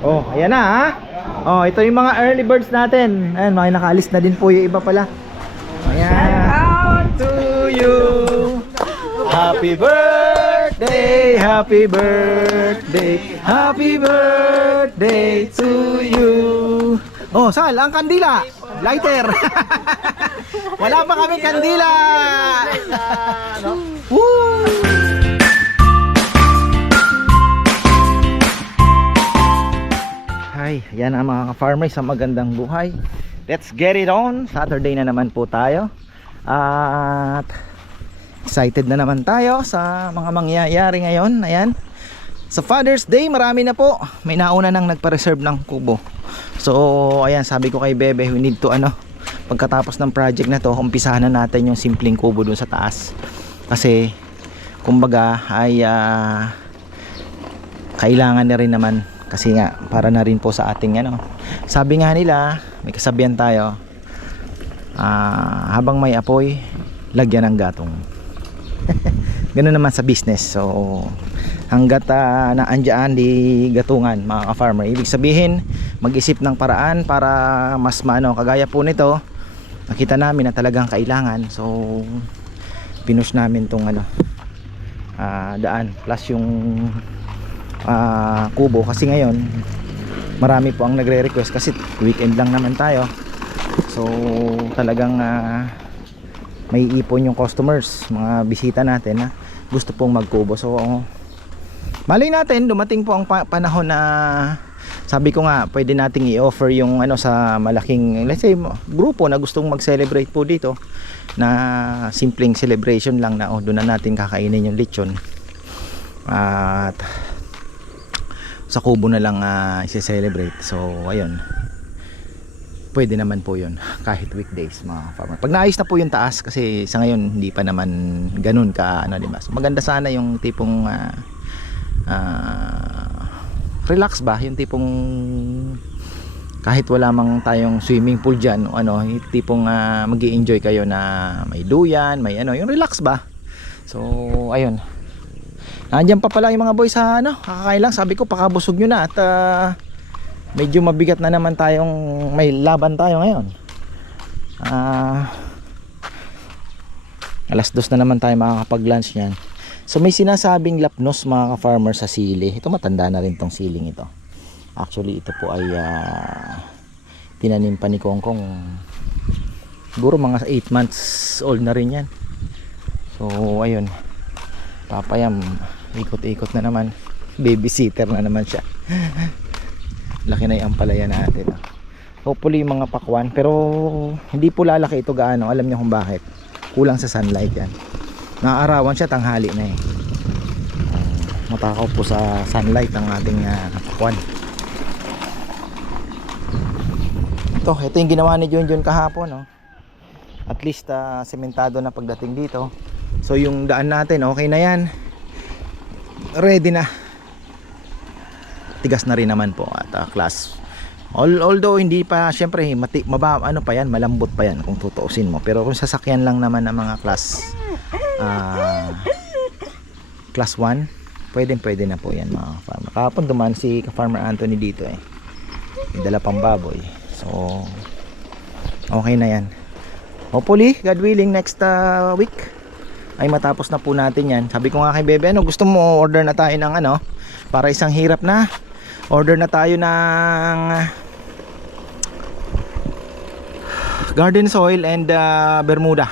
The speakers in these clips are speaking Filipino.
Oh, ayan na ha. Oh, ito yung mga early birds natin. Ayan, mga nakaalis na din po yung iba pala. Ayan. Out to you. Happy birthday, happy birthday, happy birthday to you. Oh, Sal, ang kandila. Lighter. Wala pa kami kandila. Woo! Hi, yan ang mga ka-farmers sa magandang buhay. Let's get it on. Saturday na naman po tayo. At excited na naman tayo sa mga mangyayari ngayon. Ayan. Sa Father's Day, marami na po. May nauna nang nagpa-reserve ng kubo. So, ayan, sabi ko kay Bebe, we need to ano, pagkatapos ng project na to, umpisahan na natin yung simpleng kubo dun sa taas. Kasi, kumbaga, ay ah, kailangan na rin naman kasi nga para na rin po sa ating ano. Sabi nga nila may kasabihan tayo ah, habang may apoy lagyan ng gatong. Ganun naman sa business. So hanggat uh, naandyan di gatungan mga ka-farmer. Ibig sabihin mag-isip ng paraan para mas maano kagaya po nito nakita namin na talagang kailangan. So pinush namin tong ano ah, daan. Plus yung ah, kubo. Kasi ngayon marami po ang nagre-request kasi weekend lang naman tayo. So talagang ah, may ipon yung customers mga bisita natin na gusto pong magkubo. So malay natin dumating po ang pa- panahon na sabi ko nga pwede nating i-offer yung ano sa malaking let's say grupo na gustong mag-celebrate po dito na simpleng celebration lang na oh doon na natin kakainin yung lechon. At sa kubo na lang uh, i-celebrate so ayun. Pwede naman po yun. Kahit weekdays mga farmer. Pag naayos na po yung taas kasi sa ngayon hindi pa naman ganun ka ano diba so maganda sana yung tipong ah, ah, relax ba? Yung tipong kahit wala mang tayong swimming pool dyan o ano tipong uh, mag enjoy kayo na may duyan may ano yung relax ba? So ayun Nandiyan pa pala yung mga boys sa ano, kakakain lang. Sabi ko pakabusog nyo na at ah, medyo mabigat na naman tayong may laban tayo ngayon. Ah, alas dos na naman tayo makakapag-lunch niyan. So may sinasabing lapnos mga ka-farmer sa sili. Ito matanda na rin tong siling ito. Actually ito po ay ah, tinanim pa ni Kongkong. Siguro mga 8 months old na rin yan. So ayun. Papayam ikot-ikot na naman. Babysitter na naman siya. Laki na yung ampalaya natin ah. hopefully yung mga pakwan. Pero hindi po lalaki ito gaano. Alam niyo kung bakit? Kulang sa sunlight yan. Naaarawan siya tanghali na eh. Matakaw po sa sunlight ang ating uh, pakwan. Ito ito yung ginawa ni Junjun kahapon no? at least uh, sementado na pagdating dito. So yung daan natin okay na yan ready na. Tigas na rin naman po at uh, class. Al- although hindi pa syempre mati, maba, ano pa yan malambot pa yan kung tutuusin mo. Pero kung sasakyan lang naman ng mga class uh, class 1 pwede pwede na po yan mga farmer kahapon dumaan si farmer Anthony dito eh. May dala pang baboy. So okay na yan. Hopefully God willing next uh, week ay matapos na po natin yan. Sabi ko nga kay Bebe ano gusto mo order na tayo ng ano para isang hirap na. Order na tayo ng garden soil and uh, bermuda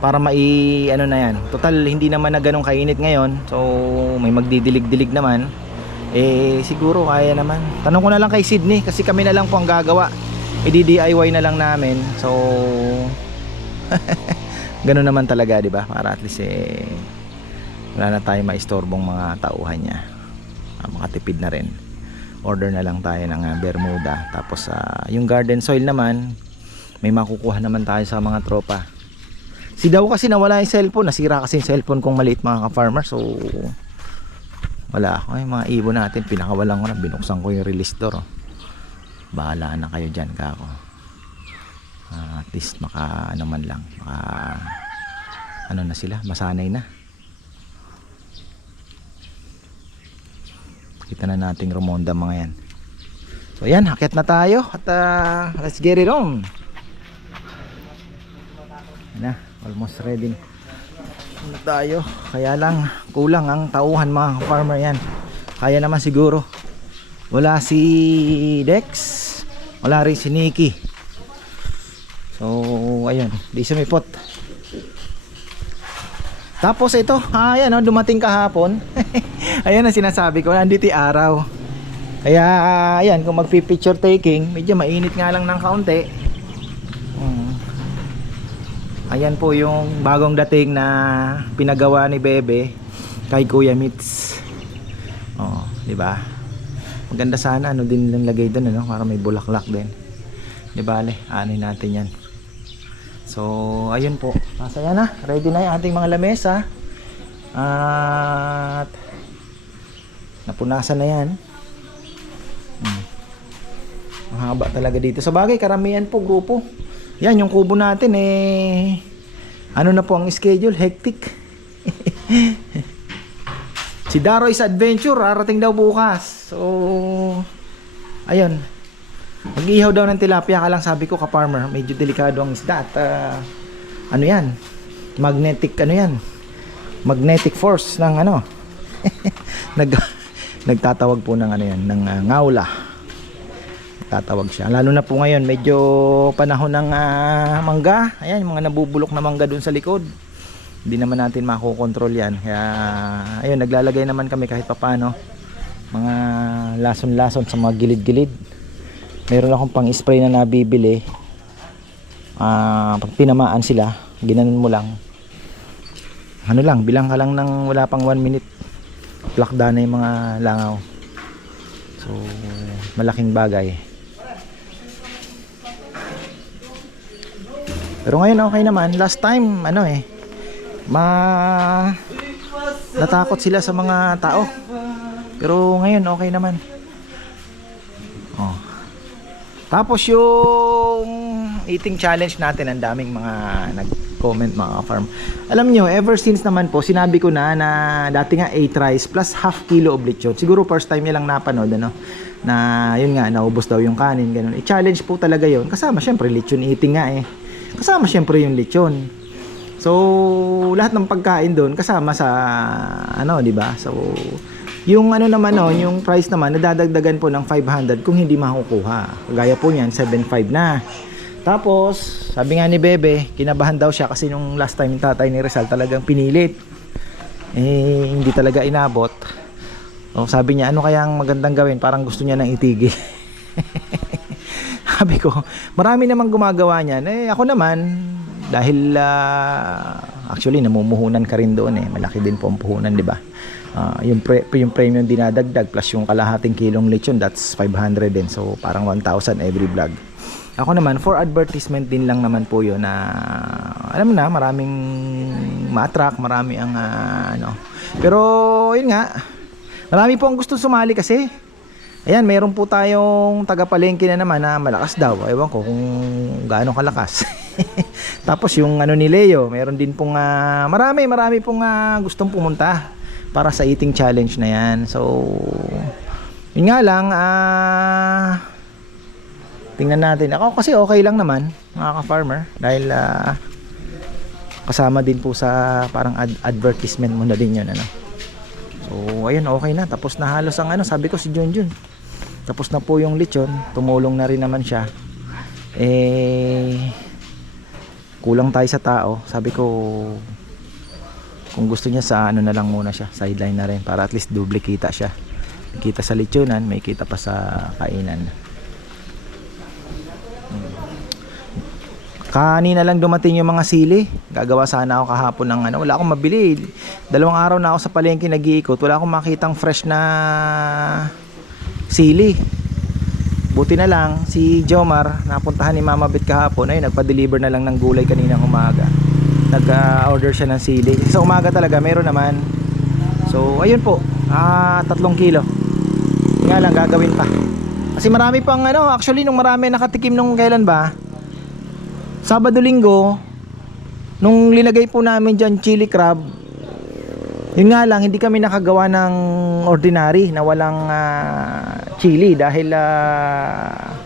para mai ano na yan. Total hindi naman na ganun kainit ngayon. So may magdidilig-dilig naman. Eh siguro kaya naman. Tanong ko na lang kay Sydney kasi kami na lang po ang gagawa. i-DIY na lang namin. So ganun naman talaga di ba? Para at least eh wala na tayo maistorbong mga tauhan niya. Uh, makatipid na rin. Order na lang tayo ng uh, bermuda. Tapos uh, yung garden soil naman may makukuha naman tayo sa mga tropa. Si daw kasi nawala yung cellphone. Nasira kasi yung cellphone kong maliit mga ka-farmer. So wala ako. Yung mga ibon natin pinakawalan ko na binuksan ko yung release door. Bahala na kayo dyan kako uh, at least maka ano man lang maka ano na sila masanay na kita na nating Romonda mga yan So yan, hakit na tayo at ah, let's get it on. Na, almost ready na tayo. Kaya lang, kulang ang tauhan mga farmer yan. Kaya naman siguro. Wala si Dex, wala rin si Nikki. So, ayun, di sumipot. Tapos ito, ah, ayan oh, dumating kahapon. ayan ang sinasabi ko, nandito araw. Kaya, ayan, kung magpi-picture taking, medyo mainit nga lang ng kaunti. Hmm. Ayan po yung bagong dating na pinagawa ni Bebe kay Kuya Mitz. Oh, di ba? Maganda sana ano din lang lagay doon ano para may bulaklak din. Di bale, ano natin 'yan. So, ayun po. Masaya na. Ready na yung ating mga lamesa. At napunasan na 'yan. Hmm. Ang haba talaga dito. Sa bagay, karamihan po grupo. Yan, yung kubo natin eh ano na po ang schedule, hectic. si Daroy's Adventure, arating daw bukas. So, ayun. Mag-ihaw daw ng tilapia ka lang sabi ko ka farmer, medyo delikado ang isda at ah, ano yan? Magnetic ano yan? Magnetic force ng ano? Nag nagtatawag po ng ano yan, ng ah, ngawla tatawag siya. Lalo na po ngayon, medyo panahon ng ah, mangga. Ayan, yung mga nabubulok na mangga dun sa likod. Hindi naman natin makokontrol yan. Kaya, ayun, naglalagay naman kami kahit papano. Mga lason-lason sa mga gilid-gilid. Meron akong pang-spray na nabibili. Ah, pag tinamaan sila, ginanon mo lang. Ano lang, bilang ka lang ng wala pang 1 minute. Plakda na yung mga langaw. So, malaking bagay. Pero ngayon okay naman. Last time, ano eh, ma natakot sila sa mga tao. Pero ngayon okay naman. Tapos yung eating challenge natin, ang daming mga nag-comment mga farm. Alam nyo, ever since naman po, sinabi ko na na dati nga 8 rice plus half kilo of lechon. Siguro first time niya lang napanood, ano, na yun nga, naubos daw yung kanin, ganun. I-challenge po talaga yun. Kasama syempre lechon eating nga eh. Kasama syempre yung lechon. So, lahat ng pagkain doon kasama sa ano, 'di ba? So, yung ano naman no, yung price naman nadadagdagan po ng 500 kung hindi makukuha. Gaya po niyan, 75 na. Tapos, sabi nga ni Bebe, kinabahan daw siya kasi nung last time yung tatay ni Rizal talagang pinilit. Eh, hindi talaga inabot. So, sabi niya, ano kaya ang magandang gawin? Parang gusto niya nang itigil. sabi ko, marami namang gumagawa niyan. Eh, ako naman, dahil ah, actually namumuhunan ka rin doon eh. Malaki din po ang puhunan, di ba? Ah, yung, pre, yung premium dinadagdag plus yung kalahating kilong lechon, that's 500 din. So, parang 1,000 every vlog. Ako naman, for advertisement din lang naman po yun na, alam na, maraming ma-attract, marami ang, ah, ano. Pero, yun nga, marami po ang gusto sumali kasi. Ayan, mayroon po tayong taga-palengke na naman na malakas daw. Ewan ko kung gaano kalakas. Tapos yung ano ni Leo, mayroon din pong ah, marami, marami pong ah, gustong pumunta para sa eating challenge na yan. So, yun nga lang, ah, tingnan natin. Ako kasi okay lang naman, mga ka-farmer. Dahil ah, kasama din po sa parang ad- advertisement mo na din yun. Ano? So, ayun, okay na. Tapos na halos ang ano, sabi ko si Junjun. Tapos na po yung lechon, tumulong na rin naman siya. Eh, kulang tayo sa tao. Sabi ko, kung gusto niya sa ano na lang muna siya, sideline na rin para at least double kita siya. May kita sa lechonan, may kita pa sa kainan. Hmm. Kanina lang dumating yung mga sili. Gagawa sana ako kahapon ng ano. Wala akong mabili. Dalawang araw na ako sa palengke nag-iikot. Wala akong makitang fresh na sili. Buti na lang si Jomar napuntahan ni Mama Bet kahapon ay nagpa-deliver na lang ng gulay kaninang umaga. Nag-order siya ng sili. Sa umaga talaga meron naman. So ayun po. Ah, tatlong kilo. Nga lang gagawin pa. Kasi marami pang ano, actually nung marami nakatikim nung kailan ba? Sabado linggo nung linagay po namin diyan chili crab Yun nga lang, hindi kami nakagawa ng ordinary na walang ah, chili dahil ah,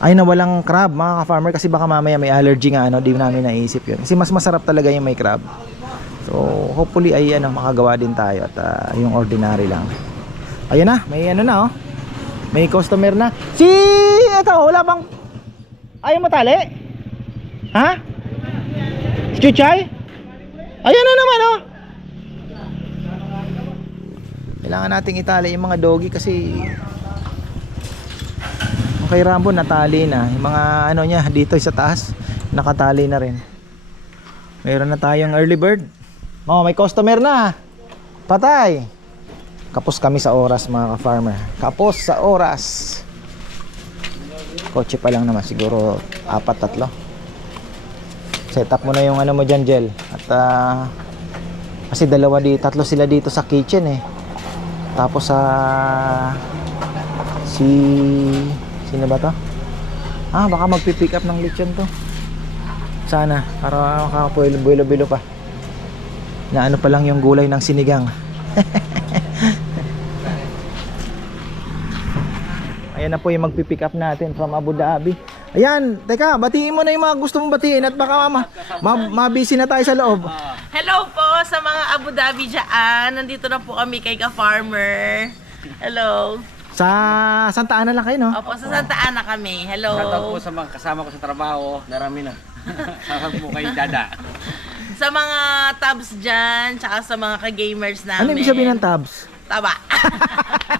ay na walang crab mga ka-farmer kasi baka mamaya may allergy nga ano, di namin naisip yun. Kasi mas masarap talaga yung may crab. So, hopefully ay ano, makagawa din tayo at ah, yung ordinary lang. Ayun na, may ano na oh. May customer na. Si, ito, wala bang, ayaw matali? Ha? Chuchay? Ayan na naman oh. Kailangan nating itali yung mga doggy kasi kay Rambo natali na. Yung mga ano niya dito sa taas nakatali na rin. Mayroon na tayong early bird. Oh may customer na. Patay! Kapos kami sa oras mga ka-farmer. Kapos sa oras. Kotse pa lang naman siguro apat tatlo. Set up mo na yung ano mo dyan gel at ah, kasi dalawa di tatlo sila dito sa kitchen eh. Tapos sa si sino ba to ah baka magpipick up ng lechon to sana para makapuelo-bilo pa na ano pa lang yung gulay ng sinigang ayan na po yung magpipick up natin from Abu Dhabi ayan teka batiin mo na yung mga gusto mong batiin at baka ma, ma, mabisi na tayo sa loob Hello po sa mga Abu Dhabi dyan. Nandito na po kami kay Ka-Farmer. Hello. Sa Santa Ana lang kayo no Opo, sa Santa Ana kami. Hello. Shoutout po sa mga kasama ko sa trabaho. Narami na. Shoutout po kay Dada. Sa mga tabs dyan, tsaka sa mga ka-gamers namin. ano ibig sabihin ng tabs Taba.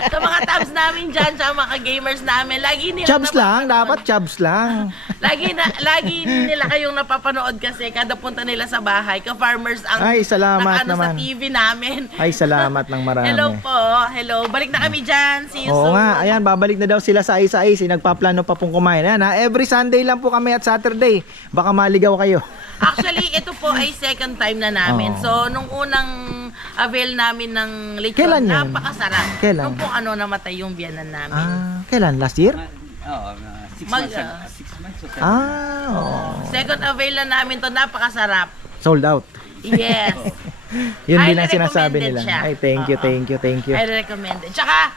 sa mga tabs namin dyan, tsaka mga ka-gamers namin. Lagi nila Chubs lang, dapat chubs lang. Lagi na lagi nila kayong napapanood kasi kada punta nila sa bahay, ka-farmers ang Ay, salamat nakaano sa naman. TV namin. Ay, salamat ng marami. Hello po. Hello. Balik na kami dyan. See you Oo soon. nga, ayan, babalik na daw sila sa Isa Isa. Nagpaplano pa pong kumain. Ayan, ha? Every Sunday lang po kami at Saturday. Baka maligaw kayo. Actually, ito po ay second time na namin. Oo. So, nung unang avail namin ng lechon, Kailan yun? napakasarap. Kailan? Nung po ano, namatay yung biyanan namin. Ah, kailan? Last year? Oo, uh, six Mag- months. ah. six months or seven. Ah, oo. Second avail na namin to napakasarap. Sold out. Yes. Yun din ang sinasabi recommended nila. siya. Ay, thank you, Oo. thank you, thank you. I recommend it. Tsaka,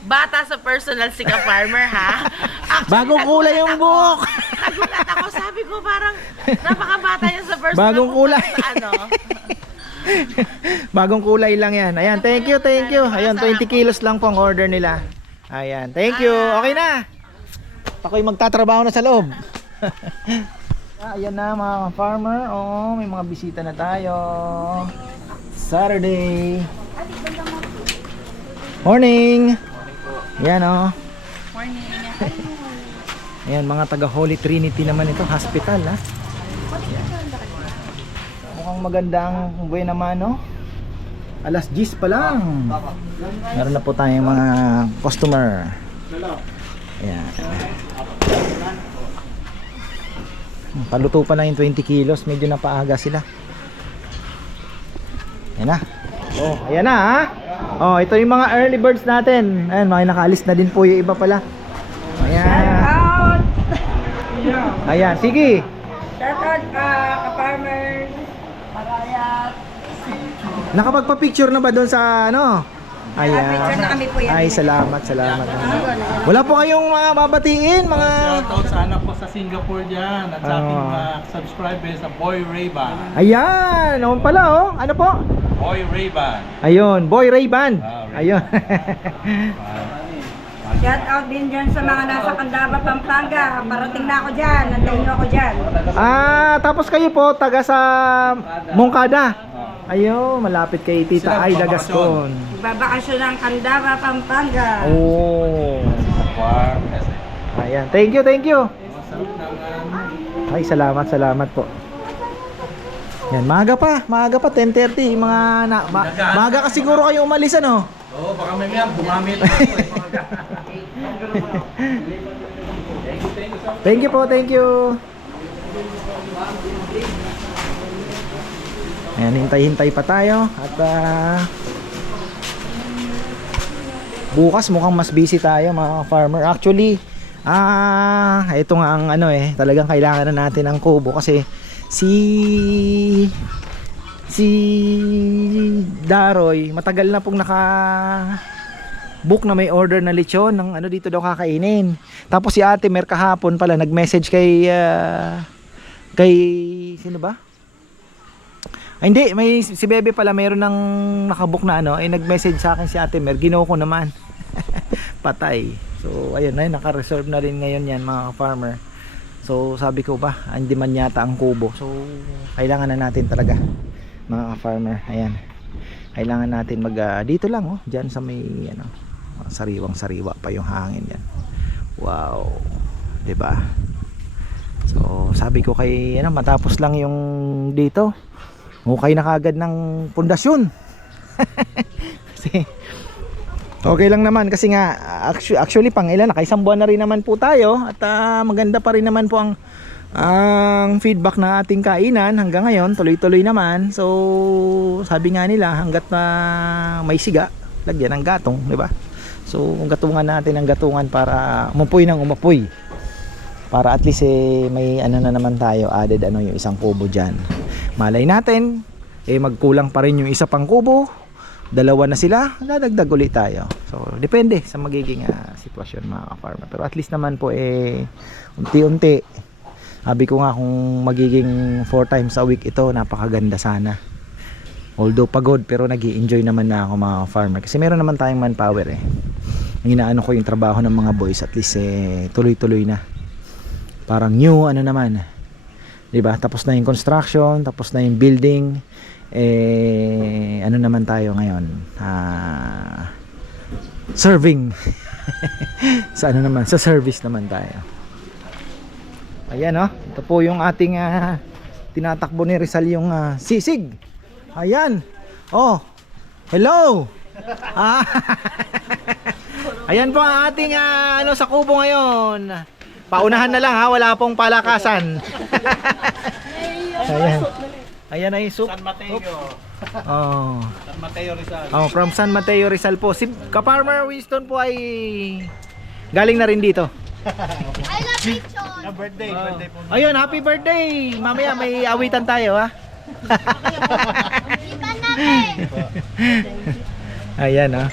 bata sa personal si ka-farmer, ha? Actually, Bagong kulay yung ako. buhok. Nagulat ako. Sabi ko, parang napakabata niya sa personal. Bagong kulay. Sa ano. Bagong kulay lang yan. Ayan, thank you, thank you. Ayan, 20 kilos lang po ang order nila. Ayan, thank you. Okay na. Ako'y magtatrabaho na sa loob. Ayan na mga farmer. Oh, may mga bisita na tayo. Saturday. Morning. Ayan oh. Morning. Ayan, mga taga Holy Trinity naman ito, hospital ha. Magandang buhay naman no. Alas 10 pa lang. Meron na po tayong mga customer. Ayan. Paluto pa lang yung 20 kilos, medyo napaaga sila. Ayan na. Oh, ayan na ha. Oh, ito yung mga early birds natin. Ayan, mga nakaalis na din po yung iba pala. Ayan. Ayan, sige. Shout out uh, ka-farmers! Parayat! Nakapagpa-picture na ba doon sa ano? Ayan. Picture na kami po yan. Ay, salamat, salamat. Wala po kayong mga babatiin, mga... Shoutout sa anak ko sa Singapore dyan at sa aking Ah. mga subscribers sa Boy Ray-Ban. Ayan, naman pala oh. Ano po? Boy Ray-Ban. Ayun, Boy Ray Band. Ah, Ayun. Shout out din dyan sa mga nasa Candaba, Pampanga. Parating na ako dyan. Nandayin nyo ako dyan. ah, tapos kayo po taga sa Mongkada. Ayun, malapit kay Tita Sila, babakasyon. Gascon. Babakasyon ng Candaba, Pampanga. Oh. Ayan, thank you, thank you. Ay, salamat, salamat po. Yan, maaga pa, maaga pa, 10.30, yung mga, na, ma, maaga ka siguro kayo umalis, ano? Oo, baka may mga bumamit ako eh. Thank you po, thank you. Ayan, hintay-hintay pa tayo. At ah, bukas mukhang mas busy tayo mga farmer. Actually, ah, ito nga ang ano eh, talagang kailangan na natin ng kubo kasi si si Daroy, matagal na pong naka book na may order na lechon ng ano dito daw kakainin. Tapos si Ate Mer kahapon pala nag-message kay ah, kay sino ba? Ay, hindi, may si Bebe pala mayroon ng nakabook na ano, ay nag-message sa akin si Ate Mer, ginawa ko naman. Patay. So, ayun na, naka-reserve na rin ngayon yan mga farmer. So, sabi ko ba, hindi man yata ang kubo. So, kailangan na natin talaga mga farmer. Ayan. Kailangan natin mag ah, dito lang oh, diyan sa may ano, sariwang sariwa pa yung hangin yan. Wow. 'Di ba? So, sabi ko kay ano, matapos lang yung dito. Okay na kagad ng pundasyon. kasi Okay lang naman kasi nga actu- actually pang ilan na isang buwan na rin naman po tayo at ah, maganda pa rin naman po ang ang feedback ng ating kainan hanggang ngayon tuloy-tuloy naman. So sabi nga nila hanggat na may siga, lagyan ng gatong, 'di ba? So gatungan natin ang gatungan para umupoy ng umupoy. Para at least eh, may ano na naman tayo added ano yung isang kubo diyan. Malay natin eh magkulang pa rin yung isa pang kubo dalawa na sila, dadagdag ulit tayo. So, depende sa magiging ah, sitwasyon mga farmer. Pero at least naman po eh unti-unti. Sabi ko nga kung magiging 4 times a week ito, napakaganda sana. Although pagod pero nag enjoy naman na ako mga farmer kasi meron naman tayong manpower eh. Ang inaano ko yung trabaho ng mga boys at least eh tuloy-tuloy na. Parang new ano naman. 'Di ba? Tapos na yung construction, tapos na yung building eh ano naman tayo ngayon ah serving sa ano naman sa service naman tayo ayan oh ito po yung ating ah, tinatakbo ni Rizal yung ah, sisig ayan oh hello ah ayan po ang ating ah, ano sa kubo ngayon paunahan na lang ha wala pong palakasan ayan Ayan na yung soup. San Mateo. Oh. San Mateo Rizal. oh, from San Mateo Rizal po. Si Kaparmer Winston po ay galing na rin dito. Na birthday, birthday po. Ayun, happy birthday! Mamaya may awitan tayo ha. Ayan ha.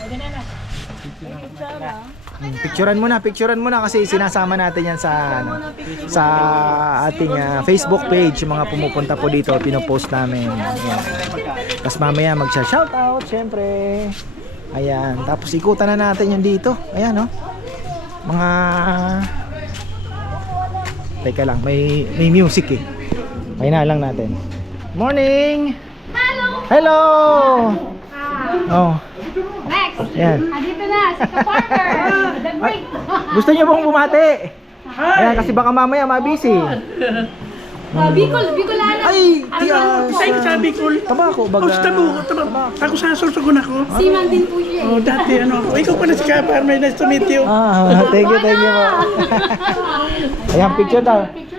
Hmm, Picturean mo na, picturean mo na kasi sinasama natin yan sa ano, sa ating ah, Facebook page yung mga pumupunta po dito, pinopost namin. Ayan. Tapos mamaya magsha-shout out, syempre. Ayan, tapos ikutan na natin yung dito. Ayan, no. Mga Teka lang, may may music eh. May na lang natin. Morning. Hello. Hello. Oh. Next! Ayan. Andito na, si Kaparker! The break! Gusto niyo bang bumati? Ayan, kasi baka mamaya mabisi. Uh, Bicol, Bicolana! Ay, di ah, Ay, sabi ko, Tabako baga. oh, tabo, tabo. Ako sa susugon ako. Siman din po siya Oh, eh. dati ano ako. Ikaw pala si Kapar, may nice to meet you. Ah, thank you, thank you po. Ayan, picture daw. Picture.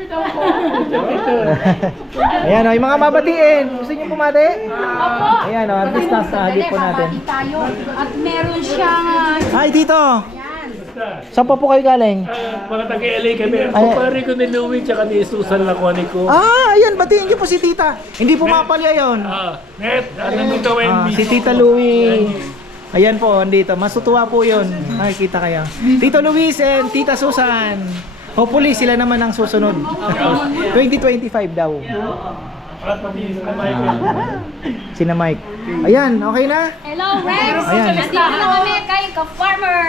Ayan, oh, yung mga babatiin. Gusto niyo bumati? Opo! Ayan, oh, at least nasa hagip po natin. Tayo. At meron siyang... Ay, dito. Saan pa po kayo galing? Mga taga-LA kami. Ay. Kupare ko ni Louie tsaka ni Susan Laconi ko. Ah, ayan, batiin niyo po si tita. Hindi pumapalya yon. Ah, net, ano nito Ah, Wendy? si Tita Louie. Ayan po, andito. Masutuwa po yun. Nakikita kayo. Tito Luis and Tita Susan. Hopefully, sila naman ang susunod. 2025 daw. Ah, sina Mike. Ayan, okay na? Hello, Rex! Ayan. Nandito na kami kay Ka-Farmer!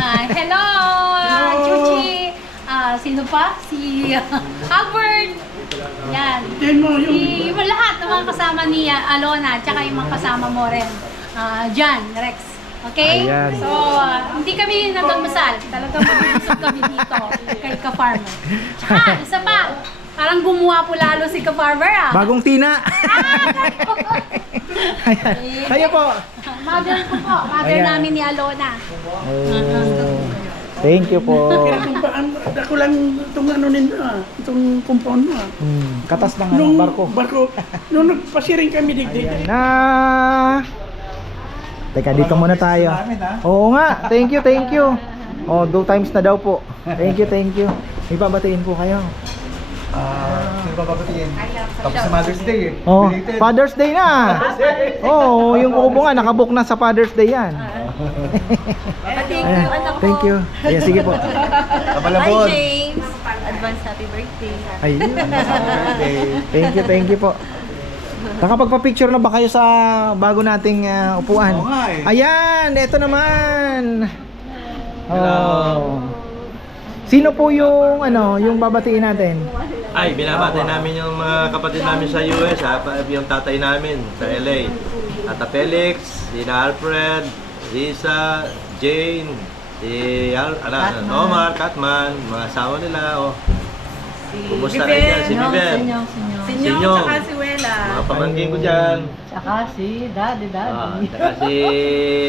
Ah, hello, ah, Chuchi! Ah, sino pa? Si Albert! Yan. Yan mo, yung Si, yung lahat ng mga kasama ni ah, Alona, tsaka yung mga kasama mo rin. Ah, Jan, Rex. Okay? Ayan. So, ah, hindi kami nagmamasal. Talagang mag-usap kami dito kay Ka-Farmer. Tsaka, isa pa, parang gumawa po lalo si Ka-Farmer ah. Bagong Tina. Ayan. Kayo po. Mother ko po. Mother Ayan. namin ni Alona. Oh, thank you po. ako lang itong ano nito ah, itong compound mo ah. Hmm, katas ng ano, barko. barko, nung nagpasiring kami digdig. Ayan na. Teka, dito muna tayo. Oo nga. Thank you, thank you. Oh, two times na daw po. Thank you, thank you. May babatiin po kayo. Ah, sino ba babatiin? Tapos sa Mother's Day eh. Oh, Belated. Father's Day na. Oh, yung kubo nga nakabook na sa Father's Day yan. Ayan, thank you. Ayan, sige po. Kabalabon. James! Advance happy birthday. Ayun. Birthday. Thank you, thank you po. Nakapagpa-picture na ba kayo sa bago nating ah, upuan? Oo nga eh. Ayan, eto naman. Oh. Sino po yung ano, yung babatiin natin? Ay, binabati namin yung mga kapatid namin sa US, ha? Pa- yung tatay namin sa LA. Tata Felix, Dina Alfred, Lisa, Jane, si Al, ano, ano, Omar, Katman, mga asawa nila, oh. Kumusta na dyan? Si Biben. Si Nyong, Nyong, tsaka si Wela. Mga pamangkin ko dyan. Tsaka si Daddy Ah, saka si...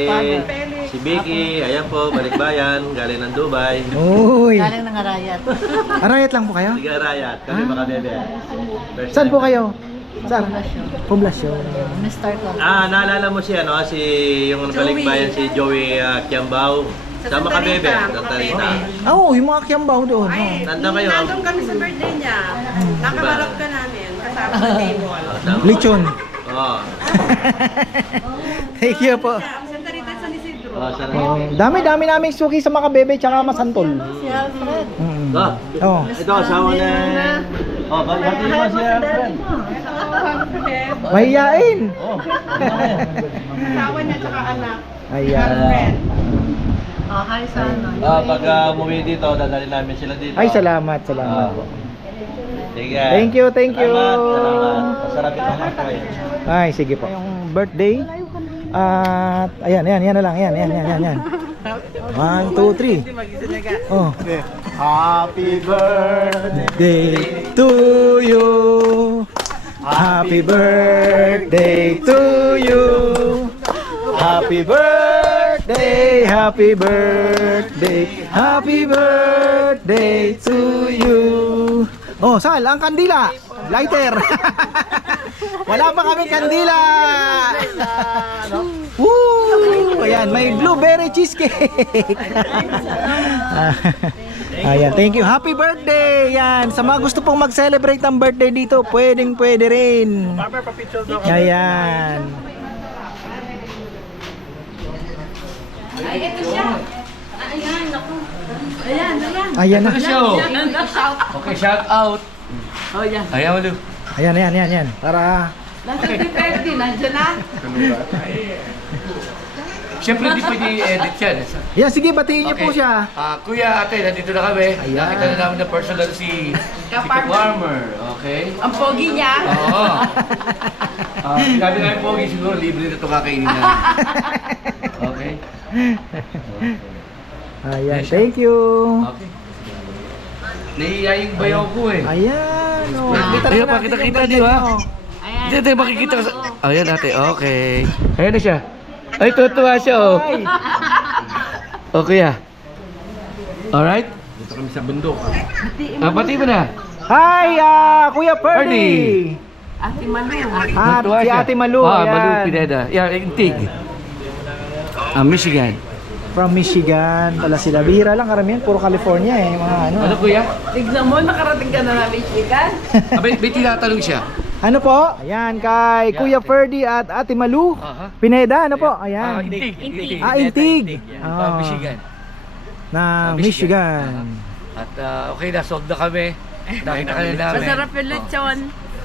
si Vicky, ayan po, balikbayan, galing ng Dubai. Uy. Galing ng Arayat. Arayat lang po kayo? Sige, Rayat, kami baka bebe. First Saan time. po kayo? Saan? Poblasyon. Mr. Ko. Ah, naalala mo si ano, si yung balikbayan si Joey uh, Kiambao. Sa Sama ka bebe, mga Rita. Ah, Oo, yung mga kiyambaw doon. Ay, oh. Tanda kayo, ah. nandun kami sa birthday niya. Nakaharap ka namin. Kasama sa table. Oh, tama. Lechon. Oh, Thank you po. Santa Rita San Isidro. oh, sarap. Oh, dami-dami naming suki sa mga bebe tsaka masantol. Si Alfred. Mm. Oh, Oh. ito, asawa na. Oh, bati mo si Alfred. Mahiyain. Oh, Asawa niya tsaka anak. Ayan. Oh, hi, sana. Ah, pag uh, umuwi dito, dadali namin sila dito. Ay, salamat, salamat Ah. po. Sige. Thank you, thank you. Salamat, salamat. Masarap ito mga kayo. Ay, sige po. Yung birthday. At, ayan, ayan, yan na lang. Yan, yan, yan, yan, yan. One, two, three. Oh. Happy birthday. Day to you. Happy birthday to you. Happy birthday, happy birthday, happy birthday to you. Oh, Sal, ang kandila. Lighter. Wala pa kami kandila. Woo! Ayan, may blueberry cheesecake. Ayan, thank you. Happy birthday! Yan, sa mga gusto pong mag-celebrate ng birthday dito, pwedeng pwede rin. Ayan. Ayan na. Okay, shout out. Oh, yeah. Ayaw mo, Ayan, ayan, ayan, ayan. Para Siyempre, di pwede i-edit yan. Yan, sige, batiin niyo po siya. Ah, kuya, ate, nandito na kami. Ayan. Nakita na namin na personal si, si Farmer. Okay? Ang pogi niya. Oo. Ah, sabi namin pogi, siguro libre na ito kakainin namin. Okay? Ayan, thank you. Okay. Nahihiya yung bayaw ko eh. Ayan, oh. Kita Ayun, naman pakita natin yung kita, birthday di ba? mo. Hindi, hindi, makikita ka sa... Oh, yan ate, okay. Ayan na siya. Ay, tutuwa siya, oh. Ay, O, kuya. Alright? Dito kami sa bundok. Ah, pati mo na. Hi, ah, Kuya Ferdy. Ferdy. Ate Malu. Ah, si. Ate Malu, Ah, ayan. Malu Pineda. Yan, Intig. Ah, Michigan. From Michigan pala sila. Bihira lang karamihan, puro California eh, mga ano. Ano, kuya? Tignan mo, nakarating ka na namin, Chican. Abay, may tinatanong siya. Ano po? Ayan, kay Kuya Ferdy at Ate Malu. Aha. Pineda, ano po? Ah, Ayan. Intig. Intig. Ah, Intig. Ah, Ah. Michigan. Na Ah, Michigan. At ah, okay na, sold na kami. Nakita ka na namin. Masarap yung lechon.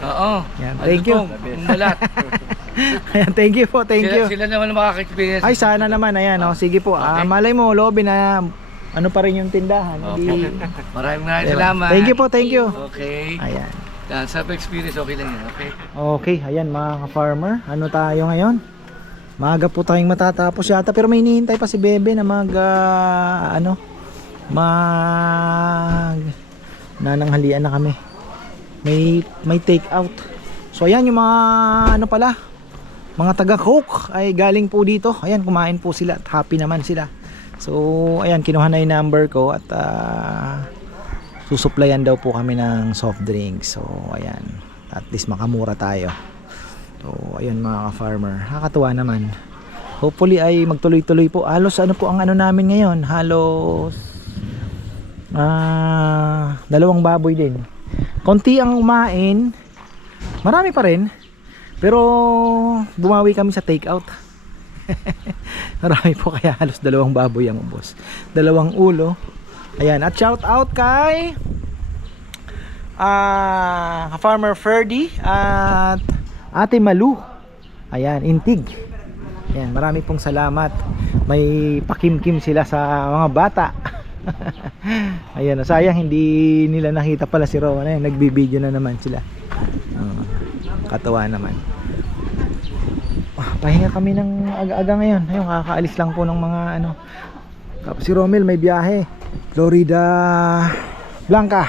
Oo. Yan, Ano thank you. Malat. Ayan, thank you po, thank sila, you. Sila naman ang makaka-experience. Ay, sana naman, ayan, oh. sige po. Ah, Okay. malay mo, lobby na ano pa rin yung tindahan. Okay. Hindi, Maraming maraming Diba? salamat. Thank you po, thank you. Okay. Ayan. Yan, self-experience, okay lang yan. Okay. Okay, ayan mga ka-farmer. Ano tayo ngayon? Maaga po tayong matatapos yata pero may hinihintay pa si Bebe na mag ah, ano mag nananghalian na kami. May may take out. So ayan yung mga ano pala mga taga Coke ay galing po dito. Ayan kumain po sila at happy naman sila. So ayan kinuha na yung number ko at ah, susuplayan daw po kami ng soft drinks. So ayan, at least makamura tayo. So ayun mga ka-farmer, nakakatuwa naman. Hopefully ay magtuloy-tuloy po. Halos ano po ang ano namin ngayon? Halos ah dalawang baboy din. Konti ang umain. Marami pa rin. Pero bumawi kami sa take out. Marami po kaya halos dalawang baboy ang ubos. Dalawang ulo. Ayan, at shout out kay ah Farmer Ferdy at Ate Malu. Ayan, intig. Ayan, marami pong salamat. May pakimkim sila sa mga bata. Ayan, sayang hindi nila nakita pala si Rowan. Ayan, nagbibideo na naman sila. Oh, katawa naman. Ah, pahinga kami ng aga-aga ngayon. Ayun, kakaalis lang po ng mga ano. Tapos si Romel may biyahe. Florida Blanca.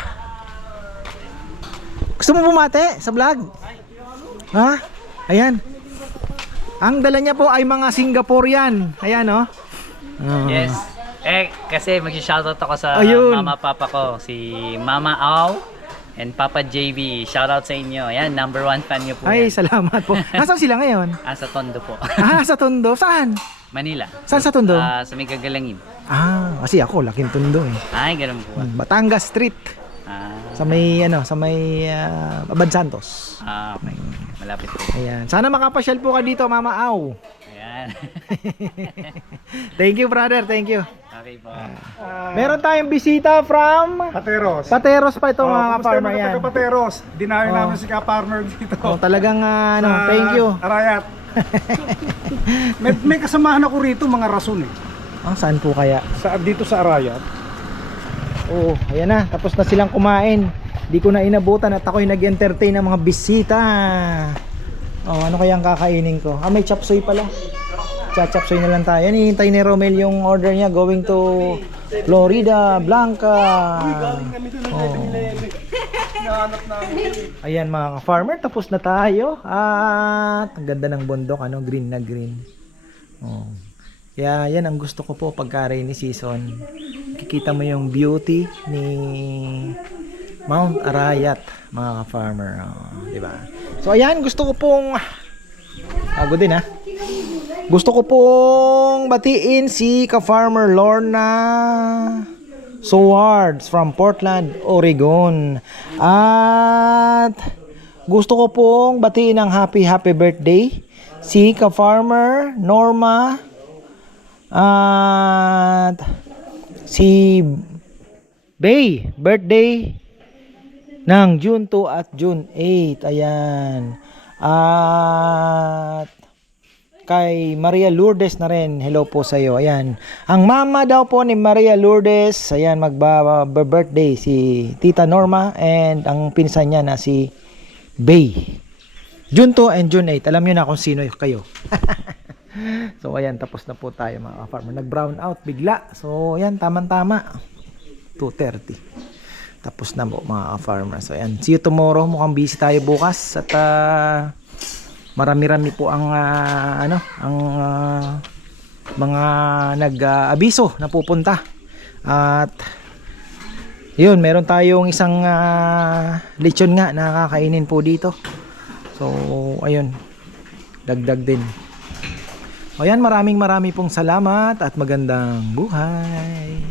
Gusto mo bumate sa vlog? Ha? Ayan. Ang dala niya po ay mga Singaporean. Ayan oh. Oh. Yes. Eh, kasi mag-shoutout ako sa Ayun. mama papa ko, si Mama Au and Papa JB. Shoutout sa inyo. Yan, number one fan niyo po. Ay, yan. salamat po. Nasaan sila ngayon? Ah, sa Tondo po. Ah, sa Tondo. Saan? Manila. Saan sa Tondo? Ah, sa may gagalangin. Ah, kasi ako laking Tondo eh. Ay, ganun po. Hmm, Batangas Street. Ah, Sa may ano, sa may uh, Abad Santos. ah, malapit po. Ayan. Sana makapasyal po ka dito, Mama Au. Ayan. Thank you, brother. Thank you. okay po. Meron tayong bisita from Pateros. Pateros pa ito Oh, mga farmer yan. taga Pateros? Dinayo Oh. namin si ka-farmer dito. Oh, talagang ah, ano, Sa thank you. Arayat. may, may kasamahan ako rito mga rason eh. Ah, saan po kaya? Sa, dito sa Arayat. Oo, ayan na. Tapos na silang kumain. Di ko na inabutan at ako'y nag-entertain ng mga bisita. Oh, ano kaya ang kakainin ko? Ah, may chapsoy pala. Chachapsoy na lang tayo. Yan, hinihintay ni Romel yung order niya going to Florida, Blanca. Oh. Ayan mga farmer, tapos na tayo. At ang ganda ng bundok, ano, green na green. Oh. Kaya yan ang gusto ko po pagka rainy season. Kikita mo yung beauty ni Mount Arayat, mga farmer, oh, 'di ba? So ayan, gusto ko pong Ago din ha. Gusto ko pong batiin si ka-farmer Lorna Swards from Portland, Oregon. At gusto ko pong batiin ng happy happy birthday si ka-farmer Norma at si Bay birthday ng June 2 at June 8 ayan at kay Maria Lourdes na rin. Hello po sa iyo. Ayan. Ang mama daw po ni Maria Lourdes, ayan magba-birthday si Tita Norma and ang pinsan niya na si Bay. June 2 and June 8. Alam niyo na kung sino kayo. so ayan, tapos na po tayo mga farmer. Nag-brown out bigla. So ayan, tamang-tama. 2.30. Tapos na po mga farmer. So ayan, see you tomorrow. Mukhang busy tayo bukas at ah, marami-rami po ang ah, ano, ang ah, mga nag-abiso na pupunta. At yun, meron tayong isang ah, lechon nga na kakainin po dito. So, ayun. Dagdag din. O yan, maraming marami pong salamat at magandang buhay.